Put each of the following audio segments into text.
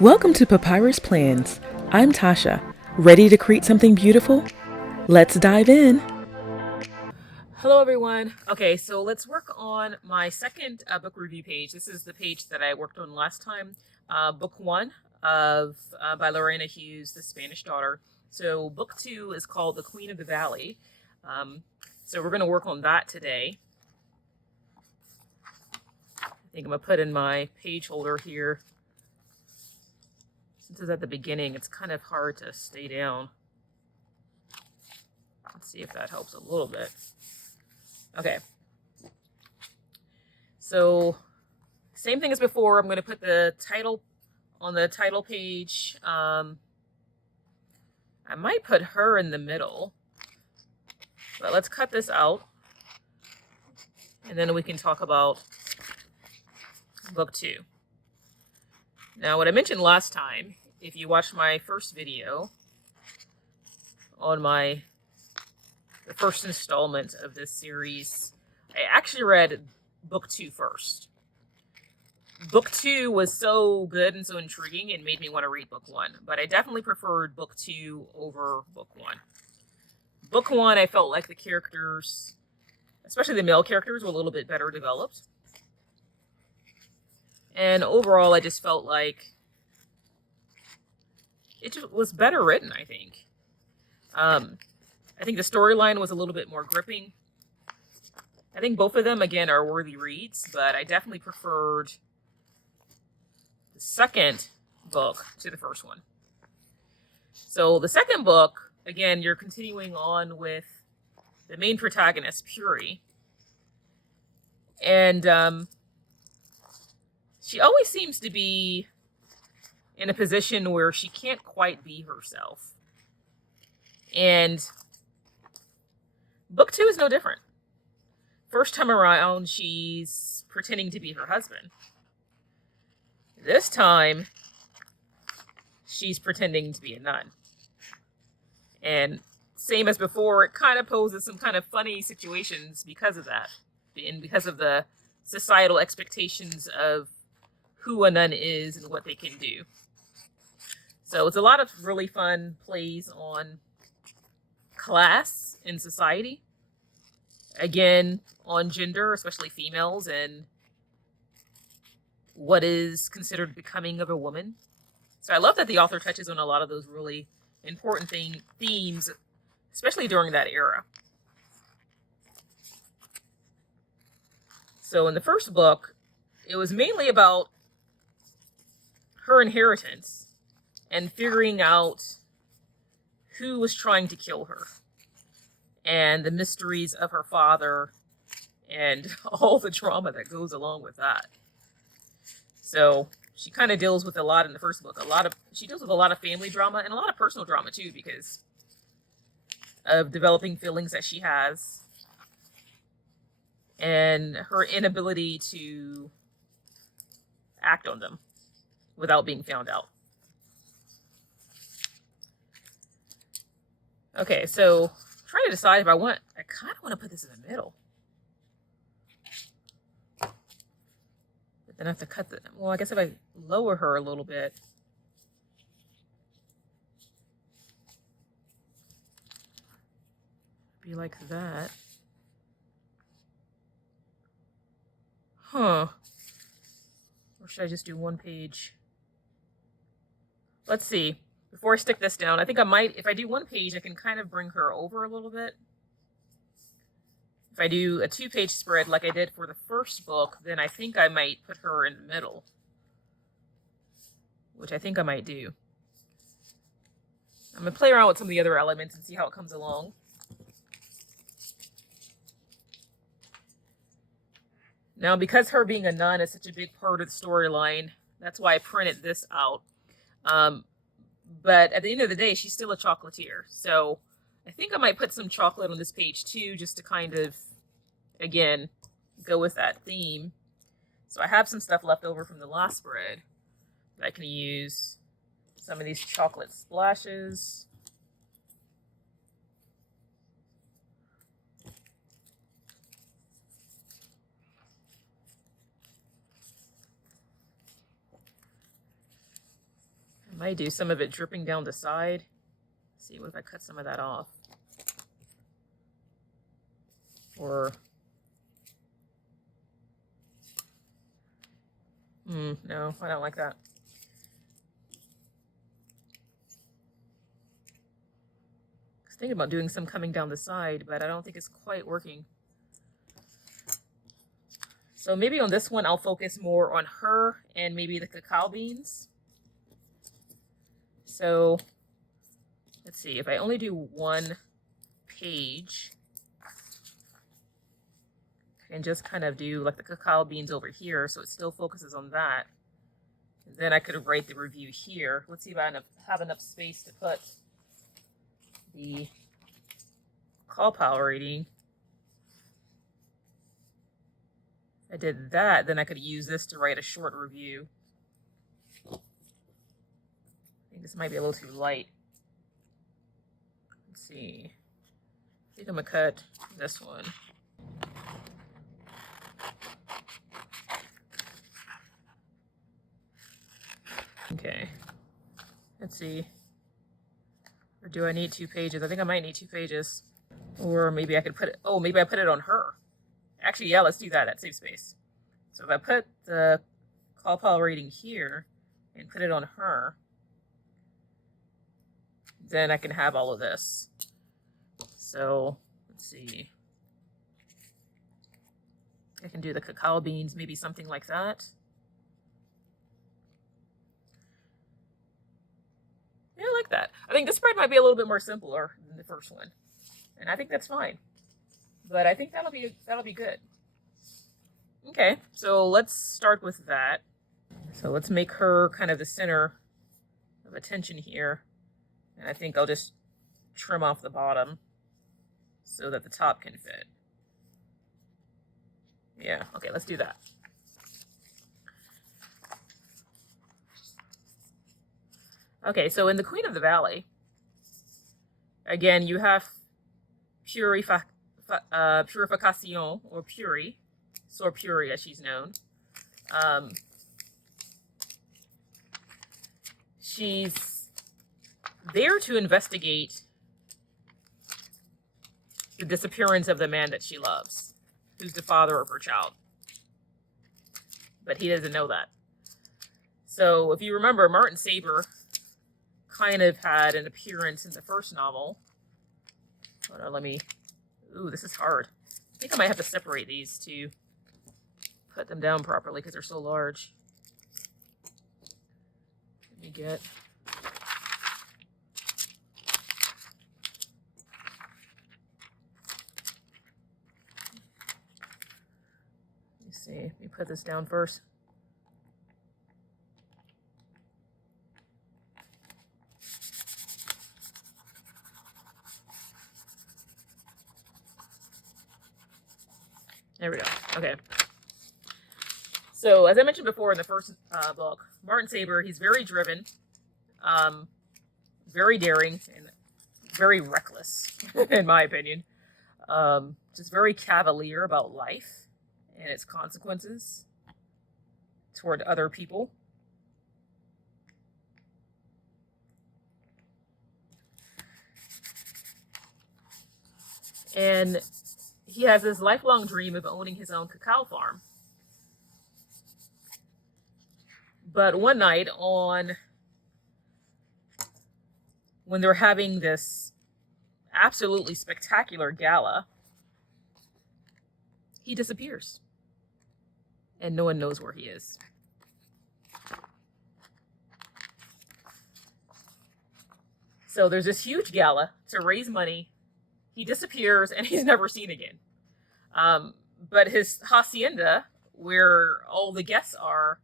Welcome to Papyrus Plans. I'm Tasha. Ready to create something beautiful? Let's dive in. Hello everyone. Okay, so let's work on my second book review page. This is the page that I worked on last time. Book 1 of by Lorena Hughes, The Spanish Daughter. So book 2 is called The Queen of the Valley. So we're going to work on that today. I think I'm going to put in my page holder here. Since it's at the beginning, it's kind of hard to stay down. Let's see if that helps a little bit. Okay. So, same thing as before. I'm going to put the title on the title page. I might put her in the middle. But let's cut this out. And then we can talk about book 2. Now, what I mentioned last time, if you watched my first video on the first installment of this series, I actually read book 2 first. Book 2 was so good and so intriguing, it made me want to read book 1, but I definitely preferred book 2 over book 1. Book 1, I felt like the characters, especially the male characters, were a little bit better developed. And overall, I just felt like it just was better written, I think. I think the storyline was a little bit more gripping. I think both of them, again, are worthy reads, but I definitely preferred the second book to the first one. So the second book, again, you're continuing on with the main protagonist, Puri. And she always seems to be in a position where she can't quite be herself. And book 2 is no different. First time around, she's pretending to be her husband. This time, she's pretending to be a nun. And same as before, it kind of poses some kind of funny situations because of that. And because of the societal expectations of who a nun is and what they can do. So it's a lot of really fun plays on class in society. Again, on gender, especially females, and what is considered becoming of a woman. So I love that the author touches on a lot of those really important themes, especially during that era. So in the first book, it was mainly about her inheritance and figuring out who was trying to kill her and the mysteries of her father and all the drama that goes along with that. So she kind of deals with a lot in the first book. She deals with a lot of family drama and a lot of personal drama too, because of developing feelings that she has and her inability to act on them without being found out. Okay, so I'm trying to decide if I kind of want to put this in the middle. But then I have to well, I guess if I lower her a little bit. Be like that. Huh. Or should I just do one page? Let's see. Before I stick this down, I think I might, if I do one page, I can kind of bring her over a little bit. If I do a 2-page spread like I did for the first book, then I think I might put her in the middle. Which I think I might do. I'm going to play around with some of the other elements and see how it comes along. Now, because her being a nun is such a big part of the storyline, that's why I printed this out. But at the end of the day, she's still a chocolatier. So I think I might put some chocolate on this page too, just to kind of, again, go with that theme. So I have some stuff left over from the last spread that I can use. Some of these chocolate splashes. Might do some of it dripping down the side. Let's see, what if I cut some of that off? Or no, I don't like that. I was thinking about doing some coming down the side, but I don't think it's quite working. So maybe on this one, I'll focus more on her and maybe the cacao beans. So let's see, if I only do one page and just kind of do like the cacao beans over here, so it still focuses on that. And then I could write the review here. Let's see if I have enough space to put the call power rating. If I did that, then I could use this to write a short review. I think this might be a little too light. Let's see. I think I'm gonna cut this one. Okay, let's see. Or do I need 2 pages? I think I might need 2 pages. Or maybe I could put it, oh, maybe I put it on her. Actually, yeah, let's do that. That saves space. So if I put the call power rating here and put it on her, then I can have all of this. So let's see. I can do the cacao beans, maybe something like that. Yeah, I like that. I think this spread might be a little bit more simpler than the first one, and I think that's fine. But I think that'll be good. Okay, so let's start with that. So let's make her kind of the center of attention here, and I think I'll just trim off the bottom so that the top can fit. Yeah, okay, let's do that. Okay, so in the Queen of the Valley, again, you have purification, or Puri, Sor Puri as she's known. She's there to investigate the disappearance of the man that she loves, who's the father of her child. But he doesn't know that. So if you remember, Martin Saber kind of had an appearance in the first novel. Hold on, let me... Ooh, this is hard. I think I might have to separate these to put them down properly because they're so large. Let me get... Let me see. Let me put this down first. There we go. Okay. So, as I mentioned before in the first book, Martin Saber, he's very driven, very daring, and very reckless, in my opinion. Just very cavalier about life and its consequences toward other people. And he has this lifelong dream of owning his own cacao farm. But one night when they're having this absolutely spectacular gala, he disappears. And no one knows where he is. So there's this huge gala to raise money. He disappears and he's never seen again. But his hacienda, where all the guests are,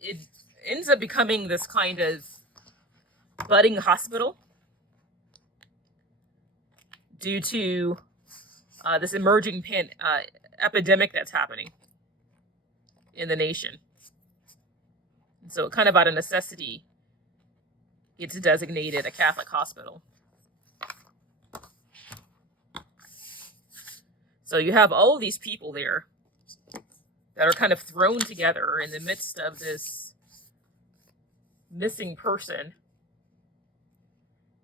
it ends up becoming this kind of budding hospital due to this emerging epidemic that's happening in the nation. And so kind of out of necessity, it's designated a Catholic hospital. So you have all of these people there that are kind of thrown together in the midst of this missing person.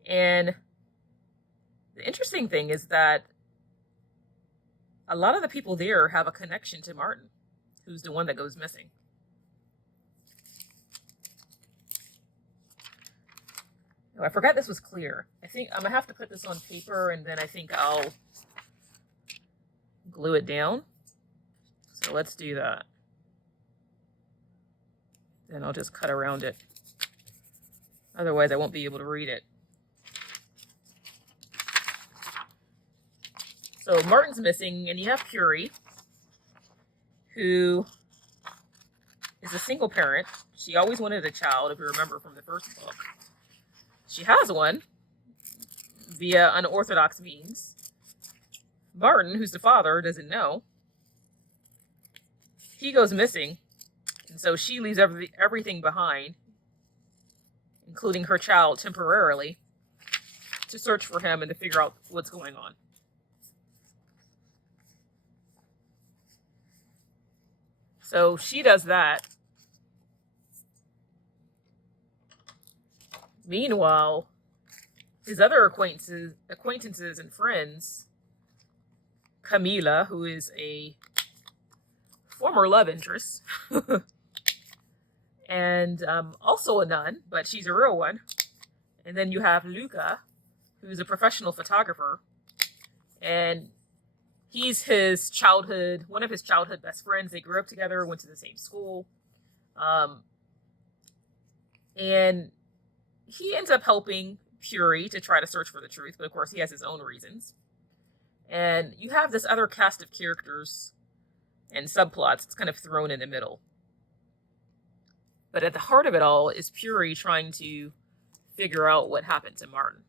And the interesting thing is that a lot of the people there have a connection to Martin, who's the one that goes missing. Oh, I forgot this was clear. I think I'm gonna have to put this on paper, and then I think I'll glue it down. So let's do that. Then I'll just cut around it. Otherwise, I won't be able to read it. So Martin's missing, and you have Curie, who is a single parent. She always wanted a child, if you remember from the first book. She has one via unorthodox means. Martin, who's the father, doesn't know. He goes missing, and so she leaves everything behind, including her child temporarily, to search for him and to figure out what's going on. So she does that. Meanwhile, his other acquaintances and friends, Camila, who is a former love interest, and also a nun, but she's a real one. And then you have Luca, who's a professional photographer, and he's one of his childhood best friends. They grew up together, went to the same school. And he ends up helping Curie to try to search for the truth, but of course he has his own reasons. And you have this other cast of characters and subplots. It's kind of thrown in the middle. But at the heart of it all is Curie trying to figure out what happened to Martin.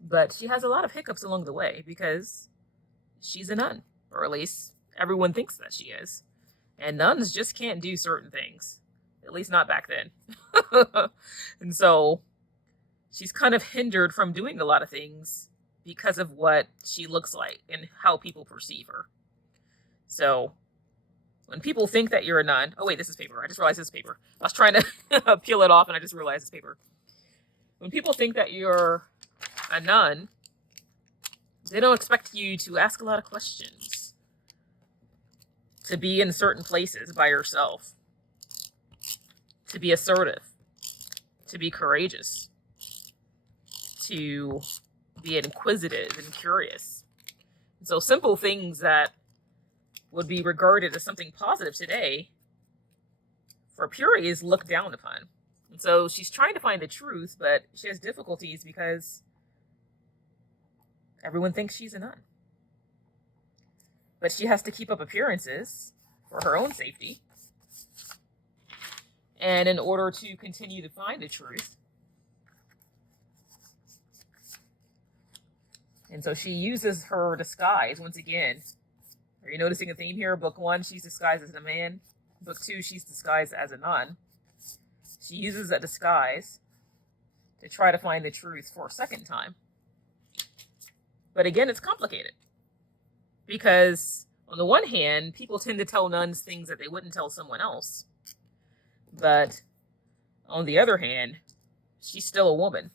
But she has a lot of hiccups along the way because she's a nun, or at least everyone thinks that she is. And nuns just can't do certain things, at least not back then. And so she's kind of hindered from doing a lot of things because of what she looks like and how people perceive her. So when people think that you're a nun, oh wait, this is paper. I just realized this is paper. I was trying to peel it off and I just realized it's paper. When people think that you're a nun, they don't expect you to ask a lot of questions, to be in certain places by yourself, to be assertive, to be courageous, to be inquisitive and curious. And so simple things that would be regarded as something positive today, for Curie, is looked down upon. And so she's trying to find the truth, but she has difficulties because everyone thinks she's a nun. But she has to keep up appearances for her own safety. And in order to continue to find the truth. And so she uses her disguise once again. Are you noticing a theme here? Book 1, she's disguised as a man. Book 2, she's disguised as a nun. She uses that disguise to try to find the truth for a second time. But again, it's complicated. Because on the one hand, people tend to tell nuns things that they wouldn't tell someone else. But on the other hand, she's still a woman.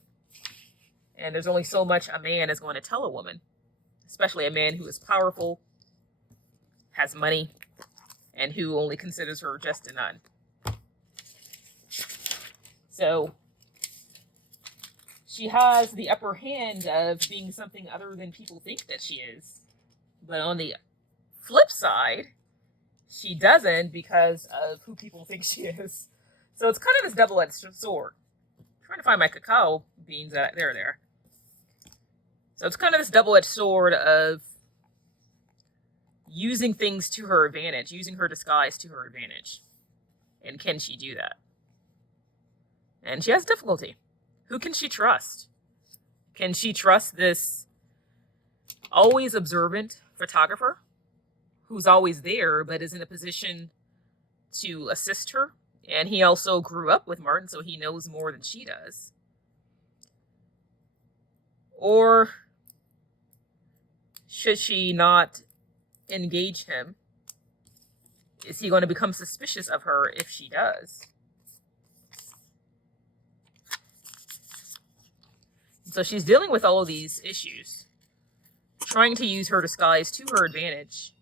And there's only so much a man is going to tell a woman. Especially a man who is powerful, has money, and who only considers her just a nun. So she has the upper hand of being something other than people think that she is. But on the flip side, she doesn't because of who people think she is. So it's kind of this double-edged sword. I'm trying to find my cacao beans. There. So it's kind of this double-edged sword of using things to her advantage, using her disguise to her advantage. And can she do that? And she has difficulty. Who can she trust? Can she trust this always observant photographer who's always there but is in a position to assist her? And he also grew up with Martin, so he knows more than she does. Or should she not engage him? Is he going to become suspicious of her if she does? So she's dealing with all of these issues, trying to use her disguise to her advantage,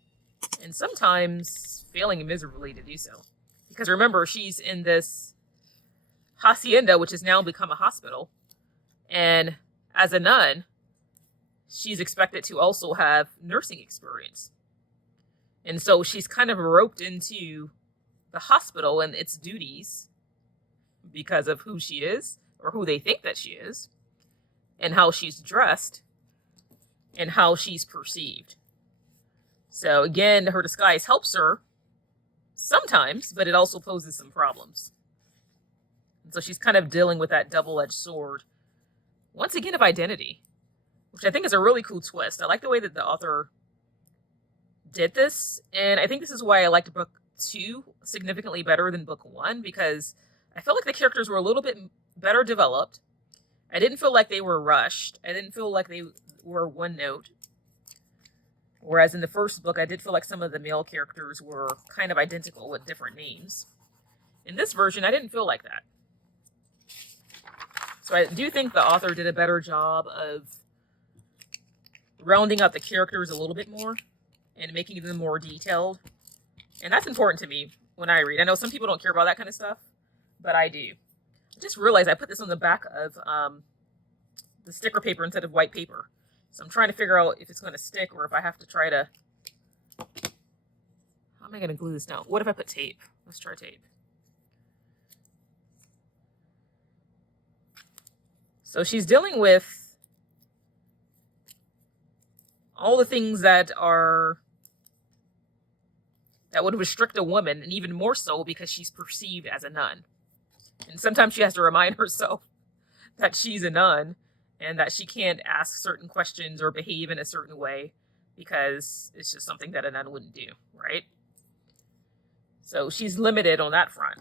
and sometimes failing miserably to do so. Because remember, she's in this hacienda, which has now become a hospital, and as a nun, she's expected to also have nursing experience. And so she's kind of roped into the hospital and its duties because of who she is, or who they think that she is, and how she's dressed, and how she's perceived. So again, her disguise helps her sometimes, but it also poses some problems. And so she's kind of dealing with that double-edged sword, once again, of identity, which I think is a really cool twist. I like the way that the author did this, and I think this is why I liked book 2 significantly better than book 1, because I felt like the characters were a little bit better developed. I didn't feel like they were rushed. I didn't feel like they were one note. Whereas in the first book, I did feel like some of the male characters were kind of identical with different names. In this version, I didn't feel like that. So I do think the author did a better job of rounding out the characters a little bit more and making them more detailed. And that's important to me when I read. I know some people don't care about that kind of stuff, but I do. I just realized I put this on the back of the sticker paper instead of white paper. So I'm trying to figure out if it's going to stick or if I have to try to... How am I going to glue this down? What if I put tape? Let's try tape. So she's dealing with all the things that would restrict a woman, and even more so because she's perceived as a nun. And sometimes she has to remind herself that she's a nun and that she can't ask certain questions or behave in a certain way because it's just something that a nun wouldn't do, right? So she's limited on that front.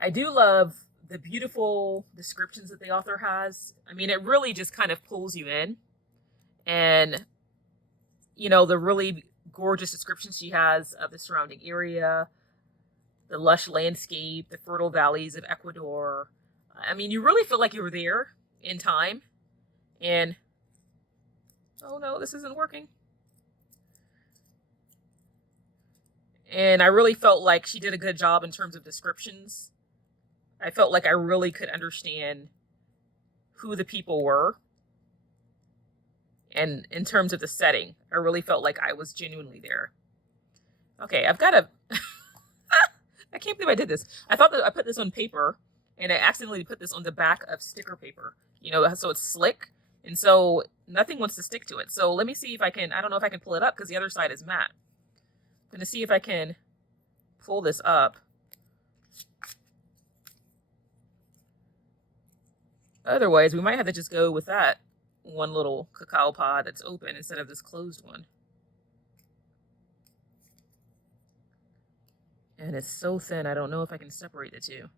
I do love the beautiful descriptions that the author has. I mean, it really just kind of pulls you in. And, you know, the really gorgeous descriptions she has of the surrounding area, the lush landscape, the fertile valleys of Ecuador. I mean, you really feel like you were there in time. And, oh no, this isn't working. And I really felt like she did a good job in terms of descriptions. I felt like I really could understand who the people were. And in terms of the setting, I really felt like I was genuinely there. Okay, I've got to... I can't believe I did this. I thought that I put this on paper, and I accidentally put this on the back of sticker paper. You know, so it's slick, and so nothing wants to stick to it. So let me see if I can... I don't know if I can pull it up, because the other side is matte. I'm going to see if I can pull this up. Otherwise, we might have to just go with that one little cacao pod that's open instead of this closed one. And it's so thin, I don't know if I can separate the two.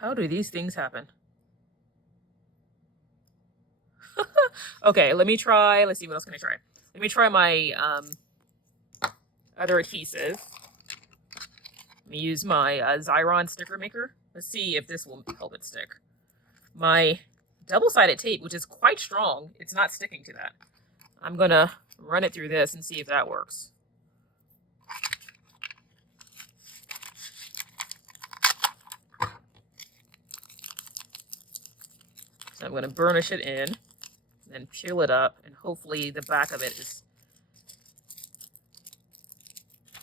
How do these things happen? Okay, let me try. Let's see, what else can I try? Let me try my other adhesive. Let me use my Xyron sticker maker. Let's see if this will help it stick. My double-sided tape, which is quite strong, it's not sticking to that. I'm going to run it through this and see if that works. So I'm going to burnish it in, then peel it up, and hopefully the back of it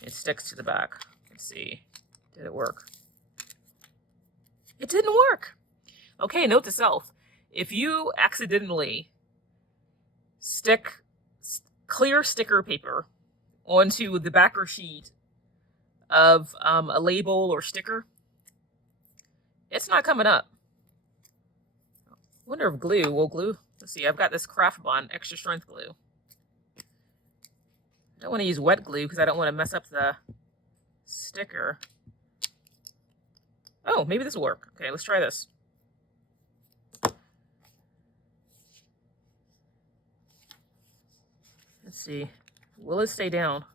sticks to the back. Let's see. Did it work? It didn't work. Okay, note to self. If you accidentally stick clear sticker paper onto the backer sheet of a label or sticker, it's not coming up. I wonder if glue will glue. Let's see, I've got this Craft Bond extra strength glue. I don't want to use wet glue because I don't want to mess up the sticker. Oh, maybe this will work. Okay, let's try this. Let's see. Will it stay down?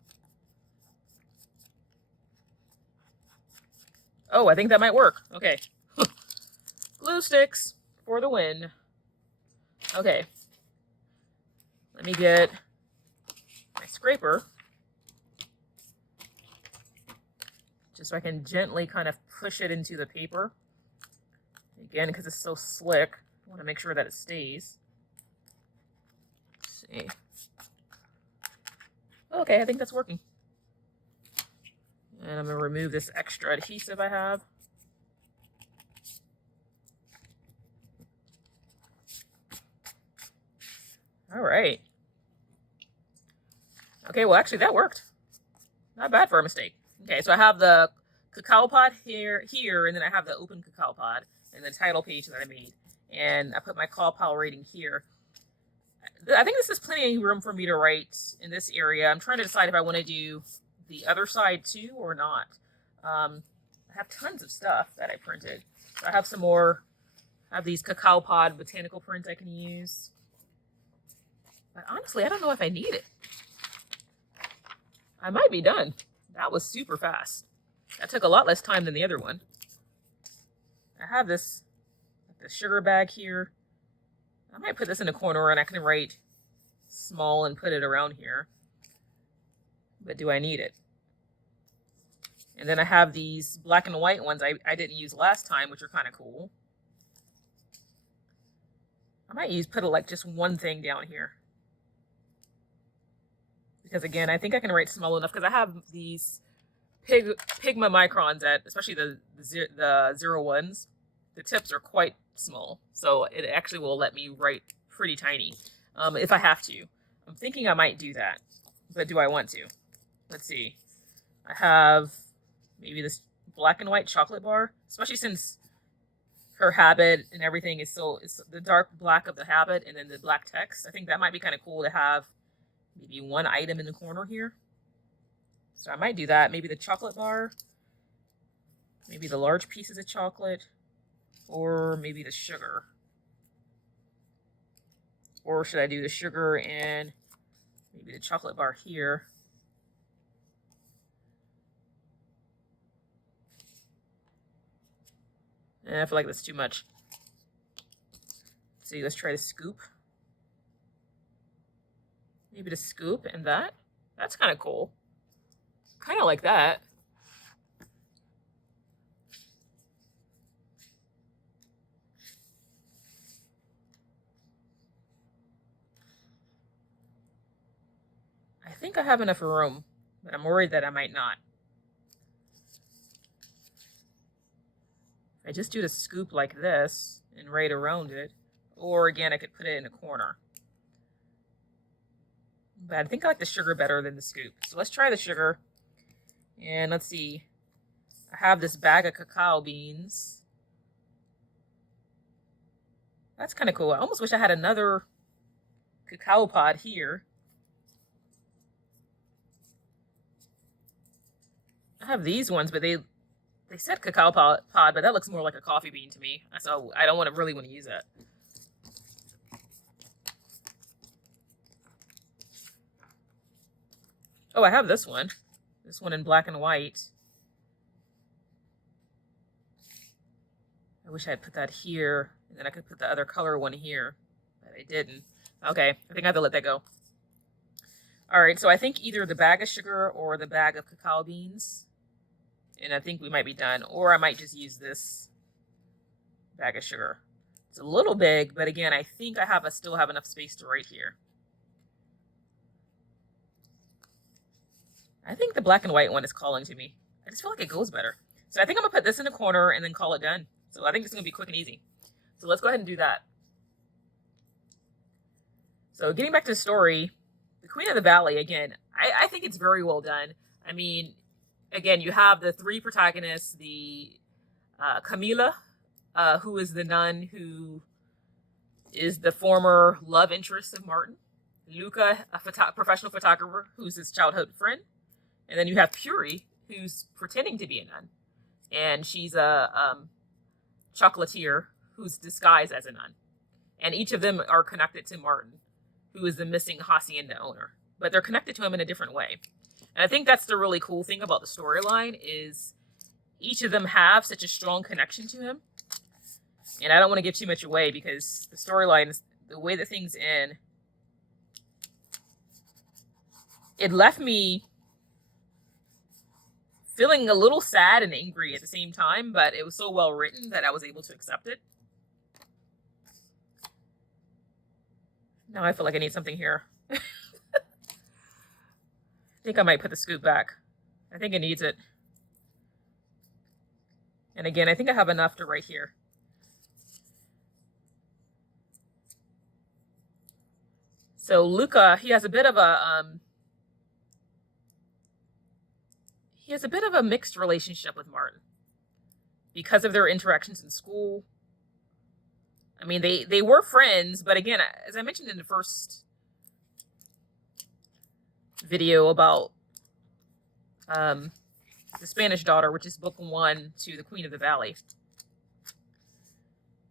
Oh, I think that might work. Okay. Glue sticks for the win. Okay. Let me get my scraper, just so I can gently kind of push it into the paper. Again, because it's so slick, I want to make sure that it stays. Let's see. Okay, I think that's working. And I'm going to remove this extra adhesive I have. All right. Okay, well, actually, that worked. Not bad for a mistake. Okay, so I have the cacao pod here, and then I have the open cacao pod and the title page that I made. And I put my call pile rating here. I think this is plenty of room for me to write in this area. I'm trying to decide if I want to do the other side too or not. I have tons of stuff that I printed. So I have some more. I have these cacao pod botanical prints I can use. But honestly, I don't know if I need it. I might be done. That was super fast. That took a lot less time than the other one. I have this the sugar bag here. I might put this in a corner and I can write small and put it around here. But do I need it? And then I have these black and white ones I didn't use last time, which are kind of cool. I might put like just one thing down here. Because again, I think I can write small enough because I have these Pigma microns at, especially the 01s. The tips are quite small, so it actually will let me write pretty tiny if I have to. I'm thinking I might do that, but do I want to? Let's see. I have maybe this black and white chocolate bar, especially since her habit and everything is it's the dark black of the habit and then the black text. I think that might be kind of cool to have maybe one item in the corner here. So I might do that. Maybe the chocolate bar, maybe the large pieces of chocolate, or maybe the sugar. Or should I do the sugar and maybe the chocolate bar here? I feel like that's too much. Let's see, let's try the scoop. Maybe the scoop and that. That's kind of cool. Kind of like that. I think I have enough room, but I'm worried that I might not. I just do the scoop like this and right around it, or again, I could put it in a corner. But I think I like the sugar better than the scoop. So let's try the sugar. And let's see. I have this bag of cacao beans. That's kind of cool. I almost wish I had another cacao pod here. I have these ones, but they said cacao pod, but that looks more like a coffee bean to me. So I don't really want to use that. Oh, I have this one. This one in black and white. I wish I had put that here, and then I could put the other color one here, but I didn't. Okay, I think I have to let that go. All right, so I think either the bag of sugar or the bag of cacao beans, and I think we might be done, or I might just use this bag of sugar. It's a little big, but again, I think I still have enough space to write here. I think the black and white one is calling to me. I just feel like it goes better. So I think I'm gonna put this in a corner and then call it done. So I think it's gonna be quick and easy. So let's go ahead and do that. So getting back to the story, the Queen of the Valley, again, I think it's very well done. I mean, again, you have the three protagonists, the Camila, who is the nun who is the former love interest of Martin. Luca, a professional photographer who's his childhood friend. And then you have Puri, who's pretending to be a nun. And she's a chocolatier who's disguised as a nun. And each of them are connected to Martin, who is the missing hacienda owner. But they're connected to him in a different way. And I think that's the really cool thing about the storyline is each of them have such a strong connection to him. And I don't want to give too much away because the storyline, the way that things end, it left me feeling a little sad and angry at the same time, but it was so well written that I was able to accept it. Now I feel like I need something here. I think I might put the scoop back. I think it needs it. And again, I think I have enough to write here. So Luca, he has a bit of a mixed relationship with Martin because of their interactions in school. I mean, they were friends, but again, as I mentioned in the first video about the Spanish Daughter, which is book 1 to the Queen of the Valley,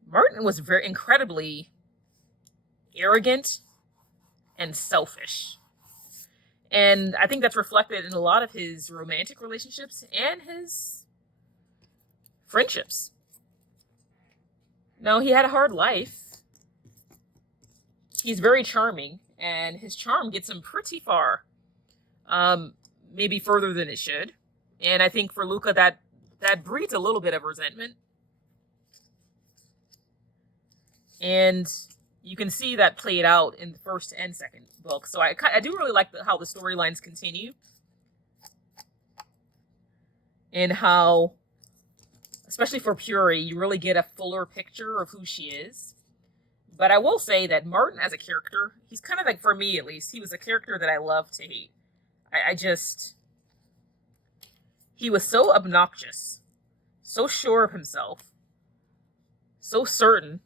Martin was very incredibly arrogant and selfish. And I think that's reflected in a lot of his romantic relationships and his friendships. No, he had a hard life. He's very charming, and his charm gets him pretty far. Maybe further than it should. And I think for Luca, that breeds a little bit of resentment. And you can see that played out in the first and second book. So I do really like how the storylines continue. And how, especially for Puri, you really get a fuller picture of who she is. But I will say that Martin as a character, he's kind of like, for me at least, he was a character that I love to hate. He was so obnoxious, so sure of himself, so certain.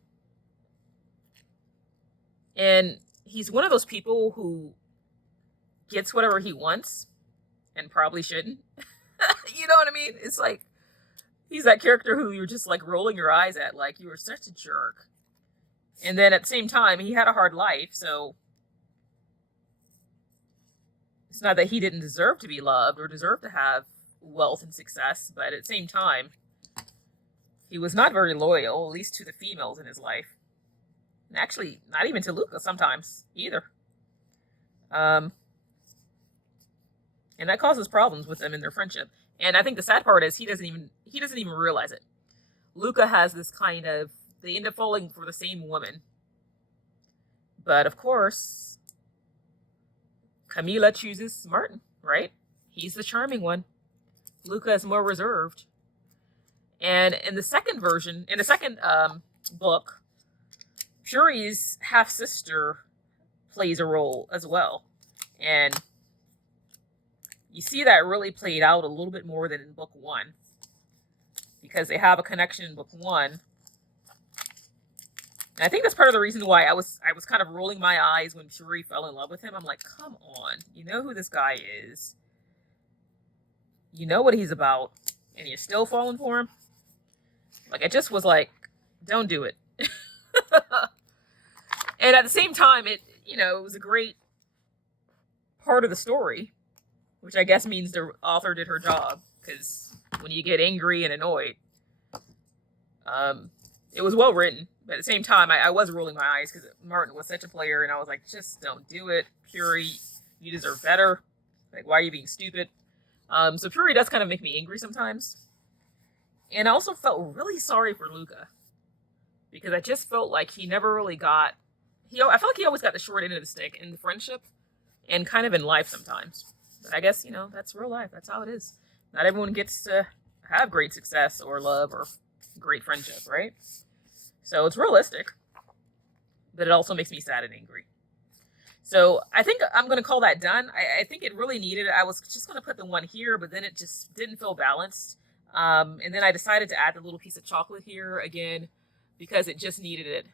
And he's one of those people who gets whatever he wants and probably shouldn't. You know what I mean? It's like, he's that character who you're just like rolling your eyes at, like, you were such a jerk. And then at the same time, he had a hard life, so it's not that he didn't deserve to be loved or deserve to have wealth and success, but at the same time, he was not very loyal, at least to the females in his life. And actually, not even to Luca sometimes, either. And that causes problems with them in their friendship. And I think the sad part is he doesn't even realize it. Luca has this kind of, they end up falling for the same woman. But of course, Camila chooses Martin, right? He's the charming one. Luca is more reserved. And in the second version, in the second book, Puri's half-sister plays a role as well. And you see that really played out a little bit more than in book 1. Because they have a connection in book 1. And I think that's part of the reason why I was kind of rolling my eyes when Puri fell in love with him. I'm like, come on. You know who this guy is. You know what he's about. And you're still falling for him? Like, I just was like, don't do it. And at the same time, it was a great part of the story. Which I guess means the author did her job. Because when you get angry and annoyed, it was well written. But at the same time, I was rolling my eyes because Martin was such a player. And I was like, just don't do it. Puri, you deserve better. Like, why are you being stupid? So Puri does kind of make me angry sometimes. And I also felt really sorry for Luca. Because I just felt like he never really got... I felt like he always got the short end of the stick in the friendship. And kind of in life sometimes. But I guess, that's real life. That's how it is. Not everyone gets to have great success or love or great friendship, right? So it's realistic. But it also makes me sad and angry. So I think I'm going to call that done. I think it really needed it. I was just going to put the one here, but then it just didn't feel balanced. And then I decided to add the little piece of chocolate here again because it just needed it.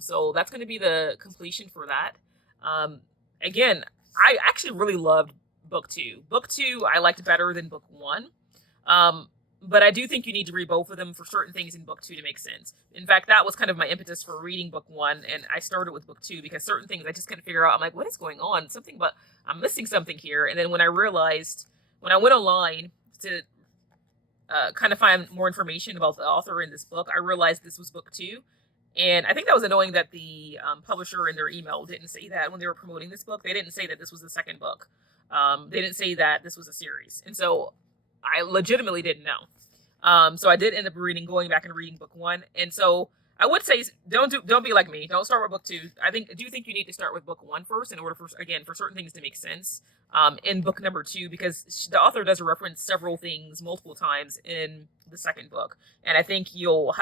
So that's going to be the completion for that. Again, I actually really loved book 2. Book 2 I liked better than book 1. But I do think you need to read both of them for certain things in book 2 to make sense. In fact, that was kind of my impetus for reading book 1, and I started with book 2 because certain things I just couldn't figure out. I'm like, what is going on? I'm missing something here. And then when I went online to kind of find more information about the author in this book, I realized this was book 2. And I think that was annoying that the publisher in their email didn't say that when they were promoting this book. They didn't say that this was the second book. They didn't say that this was a series. And so I legitimately didn't know. So I did end up going back and reading book 1. And so I would say don't be like me. Don't start with book 2. I do think you need to start with book 1 first in order for certain things to make sense in book number 2, because the author does reference several things multiple times in the second book. And I think you'll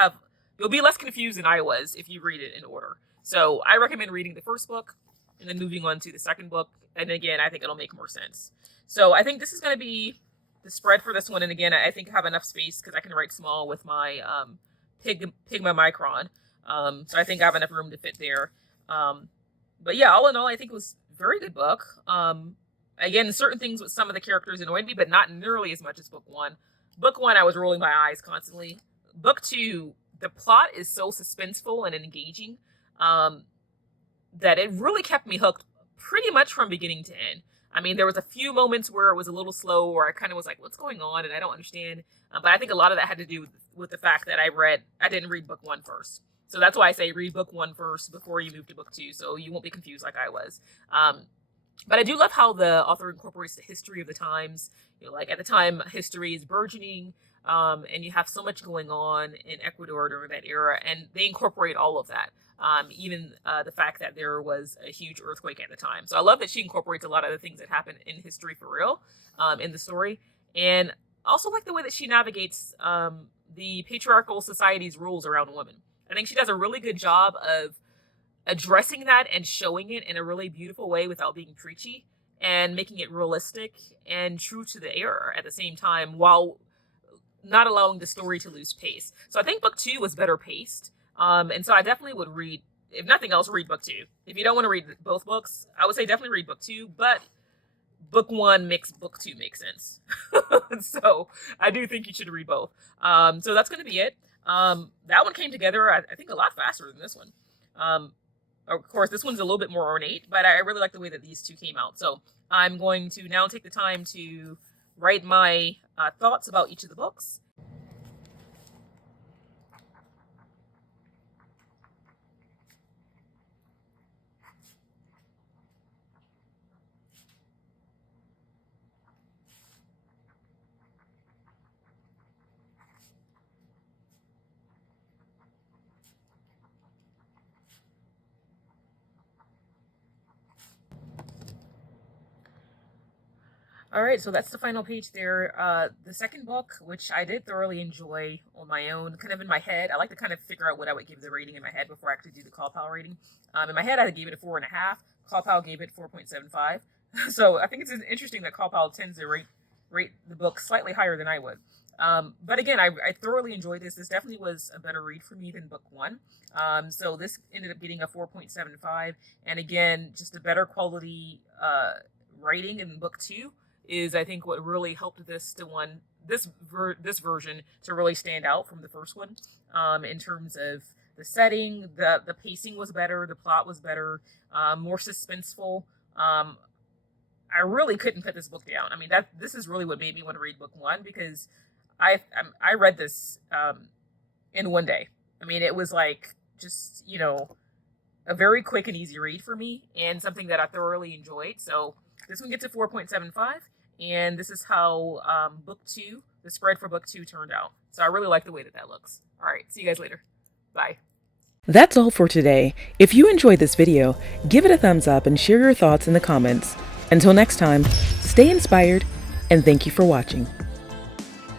be less confused than I was if you read it in order. So I recommend reading the first book and then moving on to the second book. And again, I think it'll make more sense. So I think this is going to be the spread for this one. And again, I think I have enough space because I can write small with my Pigma Micron. So I think I have enough room to fit there. But yeah, all in all, I think it was a very good book. Again, certain things with some of the characters annoyed me, but not nearly as much as book 1. Book 1, I was rolling my eyes constantly. Book 2, the plot is so suspenseful and engaging that it really kept me hooked pretty much from beginning to end. I mean, there was a few moments where it was a little slow, where I kind of was like, what's going on? And I don't understand. But I think a lot of that had to do with the fact that I didn't read book 1 first. So that's why I say read book 1 first before you move to book 2, so you won't be confused like I was. But I do love how the author incorporates the history of the times. You know, like at the time, history is burgeoning, and you have so much going on in Ecuador during that era, and they incorporate all of that. Even the fact that there was a huge earthquake at the time. So I love that she incorporates a lot of the things that happen in history for real in the story. And also like the way that she navigates the patriarchal society's rules around women. I think she does a really good job of addressing that and showing it in a really beautiful way without being preachy, and making it realistic and true to the era at the same time, while not allowing the story to lose pace. So I think book 2 was better paced. And so I definitely would read, if nothing else, read book 2. If you don't want to read both books, I would say definitely read book 2, but book 1 makes book 2 make sense. So I do think you should read both. So that's going to be it. That one came together, I think, a lot faster than this one. Of course, this one's a little bit more ornate, but I really like the way that these two came out. So I'm going to now take the time to write my thoughts about each of the books. All right, so that's the final page there. The second book, which I did thoroughly enjoy on my own, kind of in my head. I like to kind of figure out what I would give the rating in my head before I actually do the 𝐶𝐈𝐿 rating. In my head, I gave it a 4.5. 𝐶𝐈𝐿 gave it 4.75. So I think it's interesting that 𝐶𝐈𝐿 tends to rate the book slightly higher than I would. But again, I thoroughly enjoyed this. This definitely was a better read for me than book 1. So this ended up getting a 4.75. And again, just a better quality writing in book 2 is, I think, what really helped this version to really stand out from the first one, in terms of the setting. The pacing was better, the plot was better, more suspenseful. I really couldn't put this book down. I mean, this is really what made me want to read book 1, because I read this in one day. I mean, it was like just, a very quick and easy read for me, and something that I thoroughly enjoyed. So this one gets a 4.75, and this is how book 2, the spread for book 2, turned out. So I really like the way that looks. All right, see you guys later. Bye. That's all for today. If you enjoyed this video, give it a thumbs up and share your thoughts in the comments. Until next time, stay inspired, and thank you for watching.